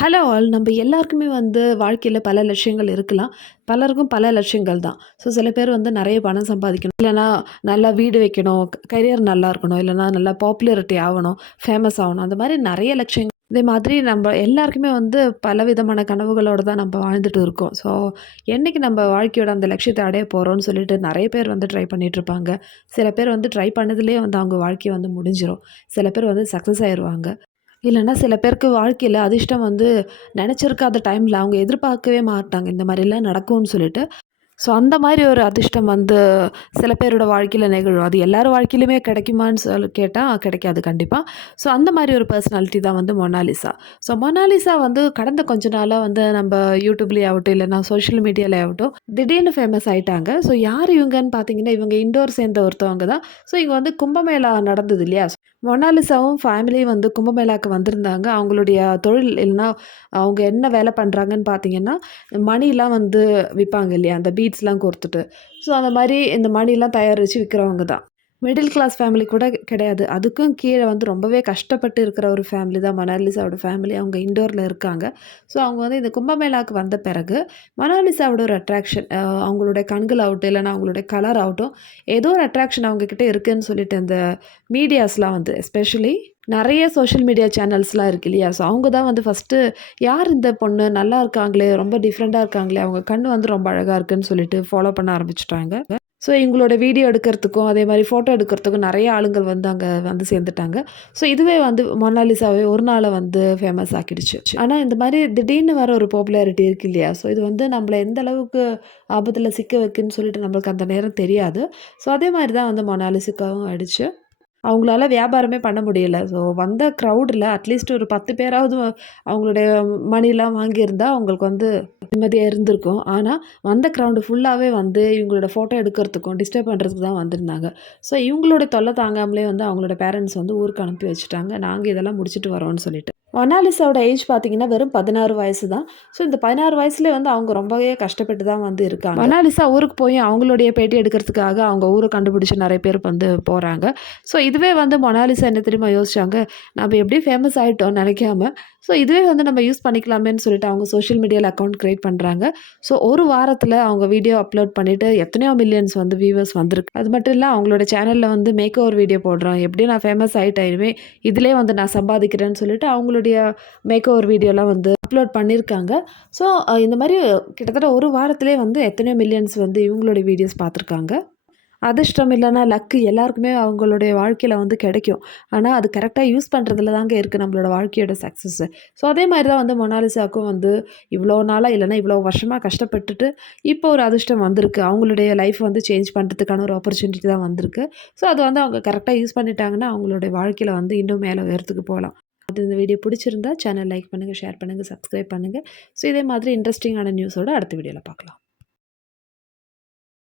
Hello all. நம்ம எல்லாருக்குமே வந்து வாழ்க்கையில பல லட்சியங்கள் இருக்கலாம். பலருக்கும் பல லட்சியங்கள் தான். சில பேர் வந்து நெறைய பணம் சம்பாதிக்கணும். இல்லன்னா நல்லா வீடு வைக்கணும், கரியர் நல்லா இருக்கணும், இல்லன்னா நல்லா பாப்புலாரிட்டி ஆவணும், ஃபேமஸ் ஆவணும். அந்த மாரி நெறைய லட்சியங்கள் இதே மாதிரி நம்ம எல்லாருக்குமே வந்து பலவிதமான கனவுகளோட தான் நம்ம வாழ்ந்துட்டு இருக்கோம். என்னைக்கு நம்ம வாழ்க்கையோட அந்த லட்சியத்த அடைய போறோம்னு சொல்லிட்டு நெறைய பேர் வந்து ட்ரை பண்ணிட்டுருப்பாங்க. சில பேர் வந்து ட்ரை பண்ணதுலயே வந்து அவங்க வாழ்க்கை வந்து முடிஞ்சிரும். சில பேர் வந்து சக்சஸ் ஆயிருவாங்க. இல்லன்னா சில பேருக்கு வாழ்க்கையில அதிர்ஷ்டம் வந்து நெனச்சிருக்காத டைம்ல அவங்க எதிர்பார்க்கவே மாட்டாங்க. இந்த மாரிலாம் நடக்கும்னு சொல்லிட்டு. அந்த மாரி ஒரு அதிர்ஷ்டம் வந்து சில பேரோட வாழ்க்கையில நிகழும். அது எல்லார் வாழ்க்கையிலுமே கிடைக்குமான்னு கேட்டா கிடைக்காது கண்டிப்பா. அந்த மாரி ஒரு பெர்சனாலிட்டி தான் வந்து மொனாலிசா. மொனாலிசா வந்து கடந்த கொஞ்ச நாளா வந்து நம்ப யூடியூப்லயே ஆகட்டும், இல்லன்னா சோஷியல் மீடியால ஆகட்டும், திடீர்னு ஃபேமஸ் ஆயிட்டாங்க. யார் இவங்கன்னு பார்த்தீங்கன்னா, இவங்க இண்டோர் சேர்ந்த ஒருத்தவங்க தான். இங்க வந்து கும்பமேளா நடந்தது இல்லையா? மொனாலிசாவும் ஃபேமிலியும் வந்து கும்பமேளாக்கு வந்திருந்தாங்க. அவங்களுடைய தொழில் இல்லன்னா, அவங்க என்ன வேலை பண்றாங்கன்னு பார்த்தீங்கன்னா, மணிலாம் வந்து விப்பாங்க இல்லையா? அந்த பீட்ஸ்லாம் கோர்த்துட்டு. அந்த மாரி இந்த மணிலாம் தயாரிச்சு விக்கிறவங்க தான். மிடில் கிளாஸ் ஃபேமிலி கூட கிடையாது. அதுக்கும் கீழ வந்து ரொம்பவே கஷ்டப்பட்டு இருக்கிற ஒரு ஃபேமிலி தான் மொனாலிசாவோட ஃபேமிலி. அவங்க இண்டோர்ல இருக்காங்க. அவங்க வந்து இந்த கும்பமேளாக்கு வந்த பிறகு, மொனாலிசாவோட ஒரு அட்ராக்ஷன் அவங்களுடைய கண்கள் ஆகட்டும், இல்லன்னா அவங்களுடைய கலர் ஆகட்டும், ஏதோ ஒரு அட்ராக்ஷன் அவங்க கிட்ட இருக்குன்னு சொல்லிட்டு அந்த மீடியாஸ்லாம் வந்து எஸ்பெஷலி நெறைய சோஷியல் மீடியா சேனல்ஸ்லாம் இருக்கு இல்லையா? அவங்க தான் வந்து ஃபர்ஸ்ட்டு யார் இந்த பொண்ணு? நல்லா இருக்காங்களே! ரொம்ப டிஃப்ரெண்ட்டா இருக்காங்களே! அவங்க கண்ணு வந்து ரொம்ப அழகா இருக்குன்னு சொல்லிட்டு ஃபாலோ பண்ண ஆரம்பிச்சுட்டாங்க. இவங்களோட வீடியோ எடுக்கிறதுக்கும், அதே மாரி ஃபோட்டோ எடுக்கிறதுக்கும் நெறைய ஆளுங்கள் வந்து அங்க வந்து சேர்ந்துட்டாங்க. இதுவே வந்து மொனாலிசாவே ஒரு நாள்ல வந்து ஃபேமஸ் ஆக்கிடுச்சு. ஆனா இந்த மாரி திடீர்னு வர ஒரு பாப்புலாரிட்டி இருக்கு இல்லையா? இது வந்து நம்மள எந்த அளவுக்கு ஆபத்துல சிக்க வைக்குன்னு சொல்லிட்டு நம்மளுக்கு அந்த நேரம் தெரியாது. அதே மாரி தான் வந்து மொனாலிசாவுக்கும் ஆயிடுச்சு. அவங்களால வியாபாரமே பண்ண முடியல. வந்த க்ரவுட்ல அட்லீஸ்ட் ஒரு 10 பேராவது அவங்களுடைய மணிலாம் வாங்கியிருந்தா, அவங்களுக்கு வந்து நிம்மதியா இருந்திருக்கும். ஆனா, வந்த க்ரவுண்டு ஃபுல்லாவே வந்து இவங்களோட ஃபோட்டோ எடுக்கிறதுக்கும், டிஸ்டர்ப் பண்றதுக்கு தான் வந்திருந்தாங்க. இவங்களோட தொல்ல தாங்காமலே வந்து அவங்களோட பேரண்ட்ஸ் வந்து ஊருக்கு அனுப்பி வச்சுட்டாங்க. நாங்க இதெல்லாம் முடிச்சுட்டு வரோம்ன்னு சொல்லிட்டு. மொனாலிசாவோட ஏஜ் பார்த்தீங்கன்னா, வெறும் 16 வயசு தான். இந்த 16 வயசுலயே வந்து அவங்க ரொம்பவே கஷ்டப்பட்டு தான் வந்து இருக்காங்க. மொனாலிசா ஊருக்கு போய் அவங்களுடைய பேட்டி எடுக்கிறதுக்காக அவங்க ஊர கண்டுபிடிச்சு நெறைய பேர் வந்து போறாங்க. இதுவே வந்து மொனாலிசா என்ன தெரியுமா யோசிச்சாங்க? நம்ம எப்படியும் ஃபேமஸ் ஆயிட்டோம்னு நெனைக்காம, இதுவே வந்து நம்ம யூஸ் பண்ணிக்கலாமேன்னு சொல்லிட்டு அவங்க சோஷியல் மீடியால அக்கவுண்ட் கிரியேட் பண்றாங்க. ஒரு வாரத்துல அவங்க வீடியோ அப்லோட் பண்ணிட்டு எத்தனையோ மில்லியன்ஸ் வந்து வியூவர்ஸ் வந்திருக்கு. அது மட்டும் இல்ல அவங்களோட சேனல்ல வந்து மேக் ஓவர் வீடியோ போடுறோம். எப்படியும் நான் ஃபேமஸ் ஆயிட்டேன். இனிமே இதிலயே வந்து நான் சம்பாதிக்கிறேன்னு சொல்லிட்டு அவங்களுடைய மேக் ஓவர் வீடியோலாம் வந்து அப்லோட் பண்ணியிருக்காங்க. இந்த மாரி கிட்டத்தட்ட ஒரு வாரத்திலேயே வந்து எத்தனையோ மில்லியன்ஸ் வந்து இவங்களுடைய வீடியோஸ் பார்த்துருக்காங்க. அதிர்ஷ்டம் இல்லன்னா லக்கு எல்லாருக்குமே அவங்களுடைய வாழ்க்கையில வந்து கிடைக்கும். ஆனா, அது கரெக்ட்டா யூஸ் பண்றதுல தாங்க இருக்கு நம்மளோட வாழ்க்கையோட சக்சஸ். அதே மாரி தான் வந்து மொனாலிசாவுக்கும் வந்து இவ்வளோ நாளா இல்லன்னா இவ்வளோ வருஷமா கஷ்டப்பட்டுட்டு, இப்போ ஒரு அதிர்ஷ்டம் வந்திருக்கு. அவங்களுடைய லைஃப் வந்து சேஞ்ச் பண்றதுக்கான ஒரு ஆப்பர்ச்சுனிட்டி தான் வந்திருக்கு. அது வந்து அவங்க கரெக்ட்டா யூஸ் பண்ணிட்டாங்கன்னா, அவங்களுடைய வாழ்க்கையில வந்து இன்னும் மேல உயரத்துக்கு போலாம். இந்த வீடியோ பிடிச்சிருந்தா சேனல் லைக் பண்ணுங்க, ஷேர் பண்ணுங்க, சப்ஸ்கிரைப் பண்ணுங்க. இதே மாதிரி இன்ட்ரஸ்டிங்கான நியூஸோட அடுத்த வீடியோல பார்க்கலாம்.